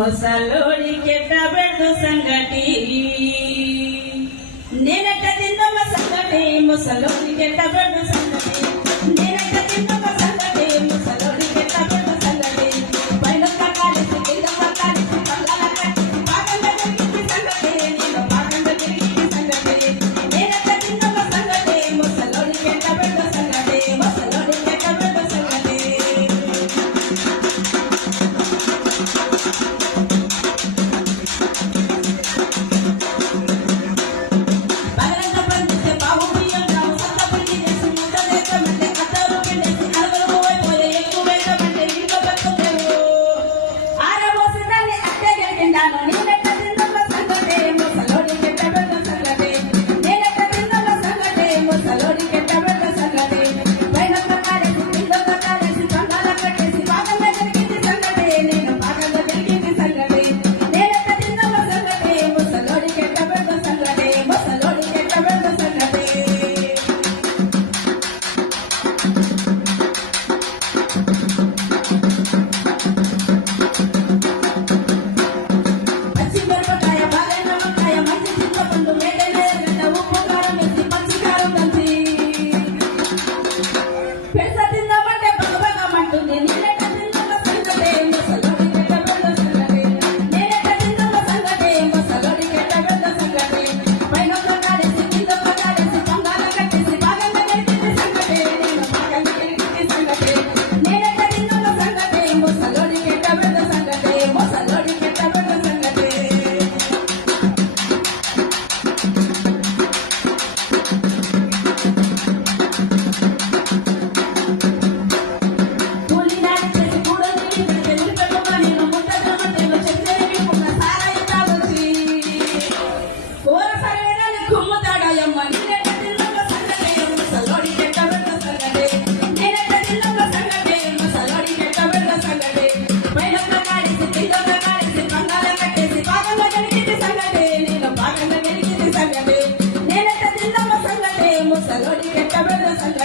ಮೊಸಲೋಡಿ ಕೆಟ್ಟ ಬೆಳೆದು ಸಂಗತಿ ನೆನಟ ತಿಂದವ ಸಂಗತಿ ಮೊಸಲೋಡಿ ಕೆಟ್ಟ ಬೆಳೆದು ಸಂಗತಿ ನೆನಟ ತಿಂದವ ಸಂಗತಿ ಮೊಸಲೋಡಿ ಕೆಟ್ಟ ಬೆಳೆದು ಸಂಗತಿ ಬೈನೊತ್ತ ಕಾಲಿಸಿ ಕಿಂದವ ಕಾಲಿಸಿ ಬಂಗಾಳ ಕಟ್ಟಿಸಿ ಬಾಗಂದ ತಿರುಗಿಸಿ ಸಂಗತಿ ನೀನು ಬಾಗಂದ ತಿರುಗಿಸಿ ಸಂಗತಿ ನೆನಟ ತಿಂದವ ಸಂಗತಿ ಮೊಸಲೋಡಿ ಕೆಟ್ಟ ಬೆಳೆದು ಸಂಗತಿ ಮೊಸಲೋಡಿ ಕೆಟ್ಟ ಬೆಳೆದು ಸಂಗತಿ Salud y que